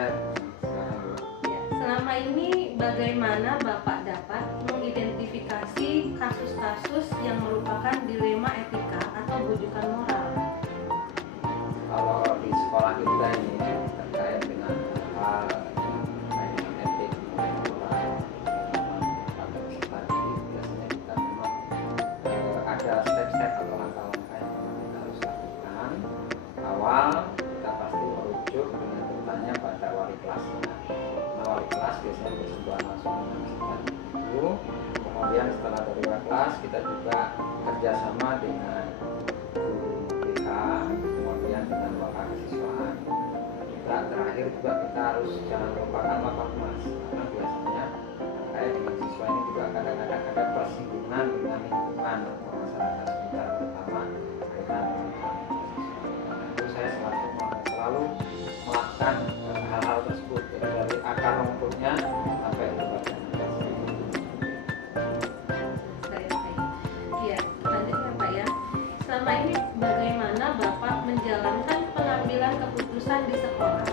Ya, Ya, selama ini bagaimana Bapak dapat mengidentifikasi kasus-kasus yang merupakan dilema etika atau bujukan moral? kalau di sekolah kita ini terkait dengan hal terkait dengan etik moral pada peserta didik, biasanya kita memang ada step-step atau langkah-langkah yang memang kita harus lakukan. Awal kita pasti merujuk dengan bertanya pada wali kelasnya. Nah, wali kelas biasanya bersentuhan langsung dengan peserta itu. Kemudian setelah dari wali kelas kita juga kerjasama dengan guru BK, kemudian dengan bapak kesiswaan. Juga terakhir juga kita harus jangan lupakan bapak kelas, karena biasanya terkait dengan siswa ini juga kadang-kadang ada persinggungan dengan lingkungan atau masyarakat sekitar, terutama dengan siswa. Nah, itu saya selalu melakukan hal-hal tersebut, jadi dari akar rumputnya sampai ke bagian atas. Iya, lanjutnya Pak ya. Selama ini bagaimana Bapak menjalankan pengambilan keputusan di sekolah,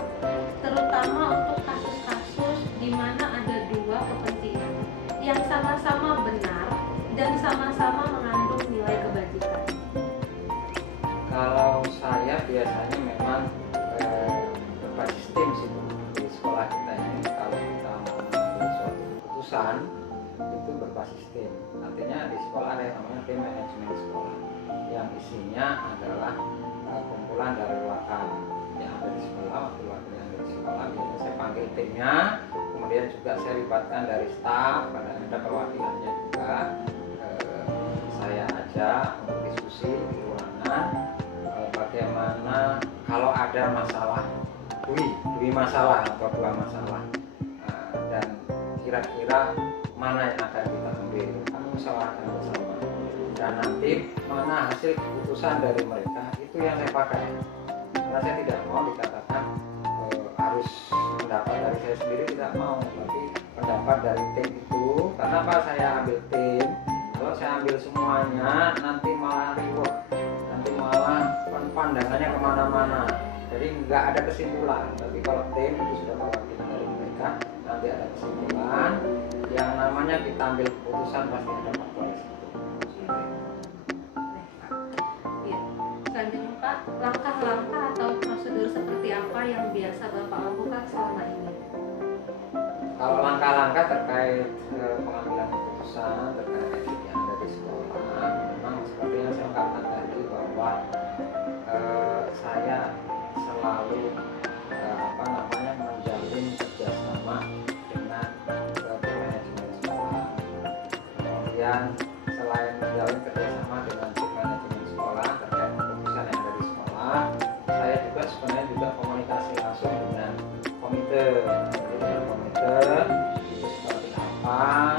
terutama untuk kasus-kasus di mana ada dua kepentingan yang sama-sama benar dan sama-sama mengandung nilai kebajikan? Kalau saya biasanya memang berbasis tim sih di sekolah kita ini. Kalau kita mau mengambil suatu keputusan itu berbasis tim. Artinya di sekolah ada yang namanya tim manajemen sekolah, yang isinya adalah kumpulan dari wakil yang ada di sekolah, wakil-wakil yang ada di sekolah. Biasanya saya panggil timnya, kemudian juga saya libatkan dari staf, ada perwakilannya juga. Saya ajak untuk diskusi di ruangan bagaimana kalau ada masalah dua masalah atau dua masalah, dan kira-kira mana yang akan kita ambil, kami musyawarahkan bersama, dan nanti mana hasil keputusan dari mereka itu yang saya pakai. Karena saya tidak mau dikatakan harus pendapat dari saya sendiri, tidak mau, tapi pendapat dari tim itu. Karena apa saya ambil tim? Kalau saya ambil semuanya nanti malah ribut, nanti malah pandangannya kemana-mana, jadi nggak ada kesimpulan. Tapi kalau tim itu sudah perwakilan dari mereka, nanti ada kesimpulan. Yang namanya kita ambil keputusan pasti ada faktor resiko. Ya. Selanjutnya Pak, langkah-langkah atau prosedur seperti apa yang biasa Bapak lakukan selama ini? Kalau langkah-langkah terkait pengambilan keputusan terkait etik yang ada di sekolah, memang seperti yang saya katakan tadi bahwa saya selalu menjalin kerjasama dengan tim manajemen sekolah. Kemudian selain menjalin kerjasama dengan tim manajemen sekolah terkait keputusan yang ada di sekolah, saya juga sebenarnya juga komunikasi langsung dengan komite. Dengan komite itu seperti apa,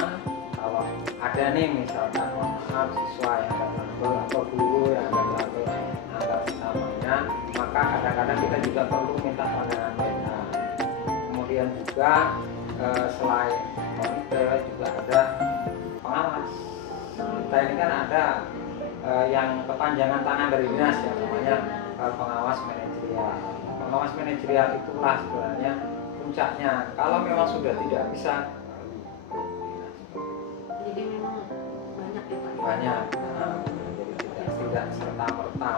kalau ada nih misalkan maaf siswa yang ada trouble atau guru yang ada trouble antar sesamanya, maka kadang-kadang kita juga perlu minta pandangan mereka. Kemudian juga selain komite juga ada pengawas. Kita ini kan ada yang kepanjangan tangan dari dinas yang namanya pengawas manajerial. Pengawas manajerial itulah sebenarnya puncaknya. Kalau memang sudah tidak bisa, Jadi memang banyak ya Pak? banyak. Jadi tidak serta-merta.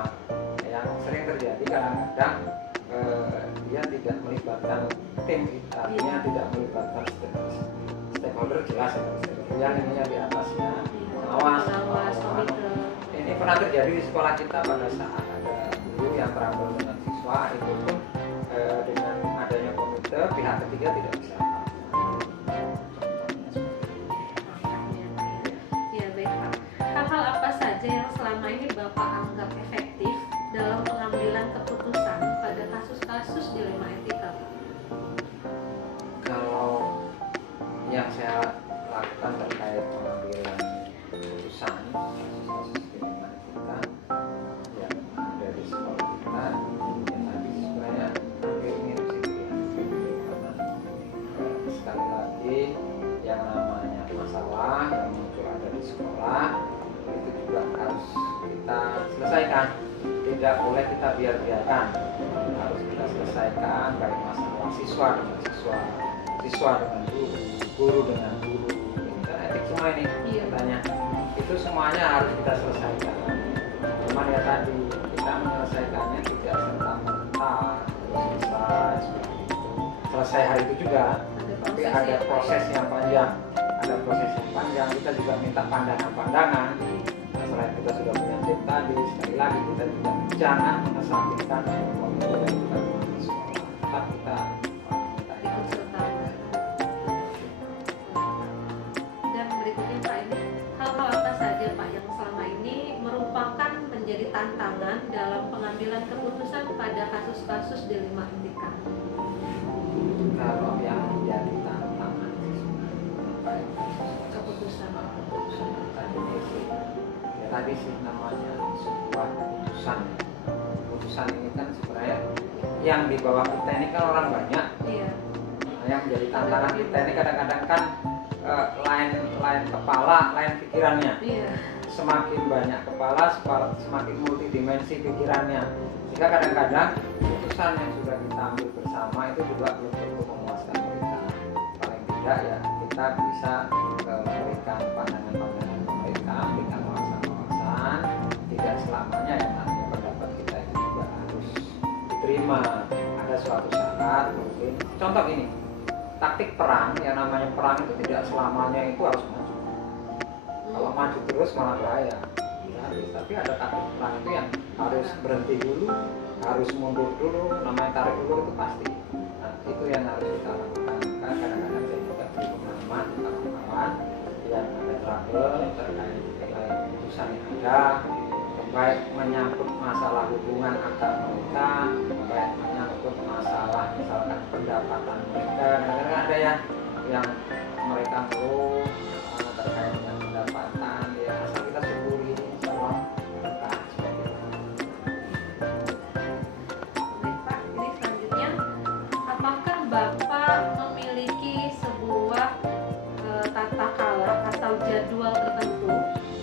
Yang sering terjadi kadang-kadang dia tidak melibatkan tim, artinya tidak melibatkan stakeholder, jelas yang ininya di atasnya pengawas. Ini pernah terjadi di sekolah kita pada saat ada guru yang trouble dengan siswa, itu pun dengan adanya komite pihak ketiga tidak bisa. Ya baik Pak. Hal-hal apa saja yang selama ini Bapak anggap efektif dalam pengambilan keputusan pada kasus-kasus dilema etika Pak? Kalau yang saya lakukan terkait pengambilan keputusan kasus-kasus dilema etika yang ada di sekolah kita, ya tadi sebenarnya hampir mirip sih, karena menyelesaikan baik masalah siswa dengan siswa, siswa dengan guru, guru dengan guru. Ini kan etik semua ini Iya. katanya. Itu semuanya harus kita selesaikan. Cuman ya tadi kita menyelesaikannya tidak serta merta selesai seperti itu. Selesai hari itu juga, tapi ada proses yang panjang. Ada proses yang panjang. Kita juga minta pandangan-pandangan. Nah, selain kita sudah punya tim tadi, sekali lagi kita juga jangan mengesampingkan waktu yang kita buat di sekolah. Tetap kita ikut serta. Dan berikutnya Pak, ini hal-hal apa saja Pak yang selama ini merupakan menjadi tantangan dalam pengambilan keputusan pada kasus-kasus dilema etika? kalau yang menjadi tantangan baik Keputusan. tadi sih ya tadi sih namanya sebuah keputusan. Keputusan ini kan sebenarnya yang di bawah kita ini kan orang banyak. Iya. Nah, yang menjadi tantangan kita ini kadang-kadang kan lain kepala, lain pikirannya. Iya. Semakin banyak kepala, semakin multidimensi pikirannya. Sehingga kadang-kadang keputusan yang sudah kita ambil bersama itu juga belum tentu memuaskan mereka. Paling tidak ya kita bisa memberikan pandangan-pandangan ke mereka, memberikan wawasan-wawasan. Tidak selamanya yang namanya pendapat kita itu juga harus diterima. Ada suatu saat mungkin, contoh ini, taktik perang, yang namanya perang itu tidak selamanya itu harus maju. Kalau maju terus malah bahaya. Tapi ada taktik perang itu yang harus berhenti dulu, harus mundur dulu, namanya tarik dulu itu pasti. Nah, itu yang harus kita lakukan. Kan kadang-kadang saya juga beri pengalaman kawan-kawan yang ada trouble terkait nilai keputusan yang ada, baik menyangkut masalah hubungan antar mereka, baik menyangkut masalah misalkan pendapatan mereka. Kadang-kadang ada yang mereka perlu terkait dengan pendapatan, ya asal kita syukuri insya berkah seperti itu. Baik Pak, ini selanjutnya, apakah Bapak memiliki sebuah tata cara atau jadwal tertentu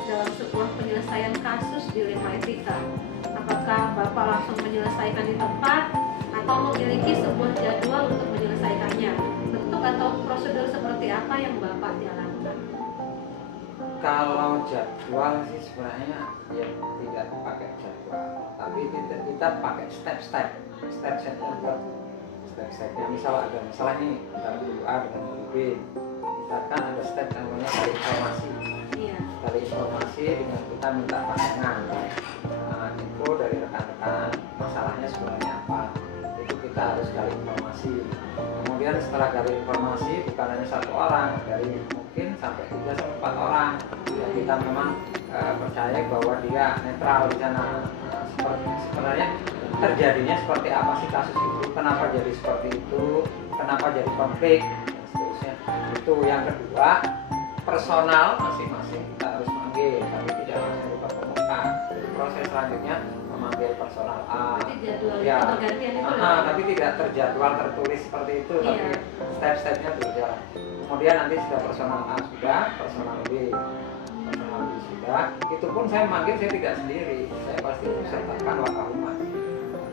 dalam sebuah penyelesaian kasus dilema etika? Apakah Bapak langsung menyelesaikan di tempat atau memiliki sebuah jadwal untuk menyelesaikannya? Bentuk atau prosedur seperti apa yang Bapak jalankan? Kalau jadwal sih sebenarnya ya tidak pakai jadwal, tapi kita pakai step-stepnya buat step-stepnya. Misal ada masalah nih antara guru A dengan guru B, kita kan ada step namanya dari informasi. Iya. Dari informasi dengan kita minta pandangan, info dari rekan-rekan masalahnya sebenarnya apa, itu kita harus gali informasi. Kemudian setelah gali informasi bukan hanya satu orang, dari mungkin sampai 3 sampai 4 orang yang kita memang percaya bahwa dia netral di sana. Sebenarnya terjadinya seperti apa sih kasus itu, kenapa jadi seperti itu, kenapa jadi konflik, dan seterusnya. Itu yang kedua, personal masing-masing kita harus manggil, tapi tidak langsung buka pemuka. Proses selanjutnya memanggil personal A. Jadi jadwal Ya, pergantian itu ya? tapi tidak terjadwal tertulis seperti itu, Iya. tapi step-stepnya berjalan. Kemudian nanti sudah personal A sudah, personal B sudah. Itu pun saya manggil saya tidak sendiri, saya pasti sertakan wakahumas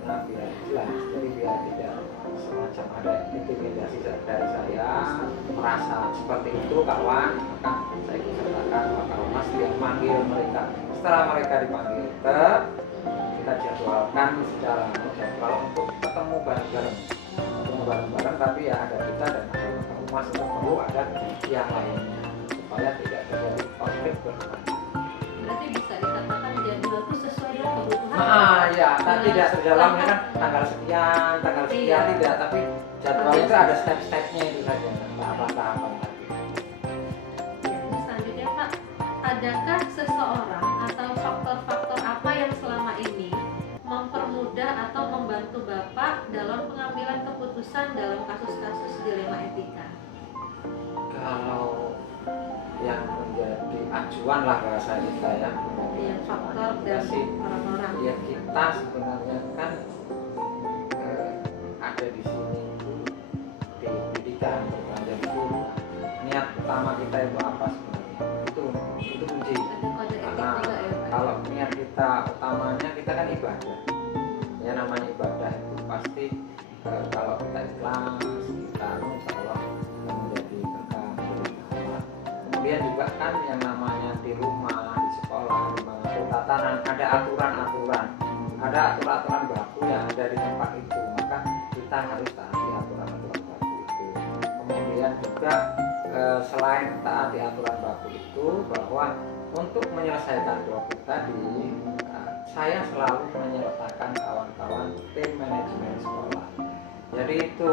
karena biar jelas, jadi biar tidak semacam ada intimidasi dari saya merasa seperti itu kawan, maka saya sertakan wakahumas yang manggil mereka. Setelah mereka dipanggil kita jadwalkan secara jadwal untuk ketemu bareng-bareng, tapi ya ada kita dan ada wakahumas, perlu ada yang lainnya supaya tidak terjadi konflik berkepanjangan. Berarti bisa dikatakan jadwal itu sesuai dengan kebutuhan. Ya, tapi tidak berjalan kan tanggal sekian Iya. tidak, tapi jadwal itu ada step-stepnya itu saja, tahapan-tahapan tadi. Ya, ini selanjutnya Pak, adakah seseorang atau faktor-faktor apa yang selama ini mempermudah atau membantu Bapak dalam pengambilan keputusan dalam kasus-kasus dilema etika? Kalau yang menjadi acuan lah bahasa kita ya, Yang faktor dan orang-orang. ya kita sebenarnya kan ada di sini di pendidikan, jadi guru. Niat utama kita itu apa sebenarnya? Itu kunci. Ada kode etik Karena juga ya Pak? kalau niat kita utamanya kita kan ibadah. Ya namanya ibadah itu pasti kalau kita ikhlas, kita insya Allah menjadi berkah dari Allah. Kemudian juga kan yang namanya di rumah, di sekolah, di mana tatanan ada aturan-aturan, ada aturan-aturan baku yang ada di tempat itu, maka kita harus taati aturan-aturan baku itu. Kemudian juga selain taati aturan baku itu, bahwa untuk menyelesaikan profit tadi, saya selalu menyertakan kawan-kawan tim manajemen sekolah. Jadi itu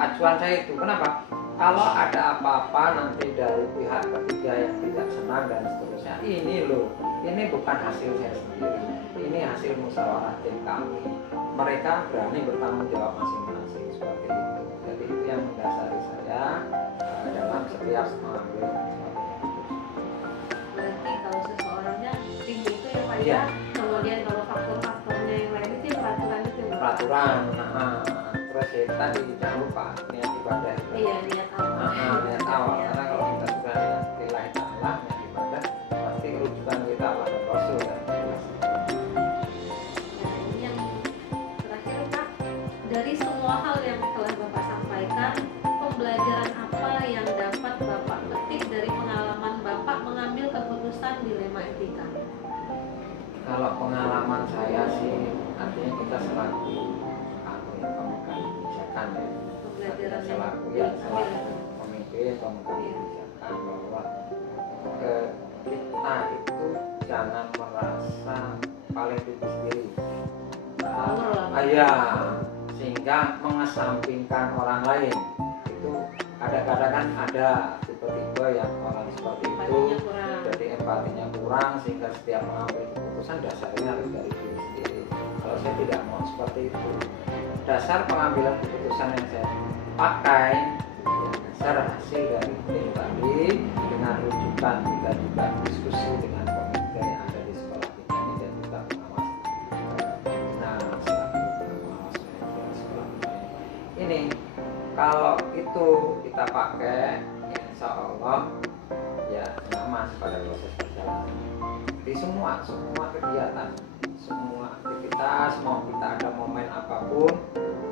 acuan saya itu. Kenapa? Kalau ada apa-apa nanti dari pihak ketiga yang tidak senang dan seterusnya, ini loh, ini bukan hasil saya sendiri, ini hasil musyawarah tim kami. Mereka berani bertanggung jawab masing-masing seperti itu. Jadi itu yang mendasari saya dalam setiap mengambil suatu keputusan. Berarti kalau seseorangnya tim itu ya Pak Iya. ya. Kemudian kalau faktor-faktornya yang lain itu peraturan itu ya, Pak? Peraturan. Terus ya tadi jangan lupa niat ibadah itu. Iya, niat awal. Niat awal. Niat Karena kalau kita sudah niat lillahi ta'ala, niat ibadah, pasti rujukan kita Allah dan Rasul ya. Nah, ini yang terakhir Pak, dari semua hal yang telah Bapak sampaikan, pembelajaran apa yang dapat Bapak petik dari pengalaman Bapak mengambil keputusan dilema etika? Kalau pengalaman saya sih, artinya kita selaku pemegang kebijakan ya. Pembelajaran yang Selaku pemimpin pemegang kebijakan, bahwa kita itu jangan merasa paling tinggi sendiri. Power lah, Pak. Ya, sehingga mengesampingkan orang lain. Itu kadang-kadang kan ada tipe-tipe yang orang seperti itu, Empatinya kurang. jadi empatinya kurang sehingga setiap mengambil keputusan dasarnya harus dari diri sendiri. Kalau saya tidak mau seperti itu. Dasar pengambilan keputusan yang saya pakai ya, dasar hasil dari tim tadi, dengan rujukan kita juga diskusi dengan komite yang ada di sekolah kita ini dan juga pengawas selaku pengawas manajemen sekolah kita ini. Kalau itu kita pakai, ya insya Allah ya nyaman pada proses perjalanan di semua kegiatan, semua aktivitas, mau kita ada momen apapun,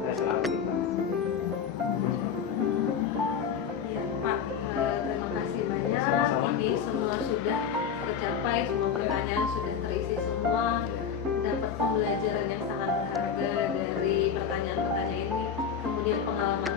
saya selalu kita. Ya, Pak, terima kasih banyak. Sama-sama. Ini semua sudah tercapai, semua pertanyaan sudah terisi semua. Dapat pembelajaran yang sangat berharga dari pertanyaan-pertanyaan ini. Kemudian pengalaman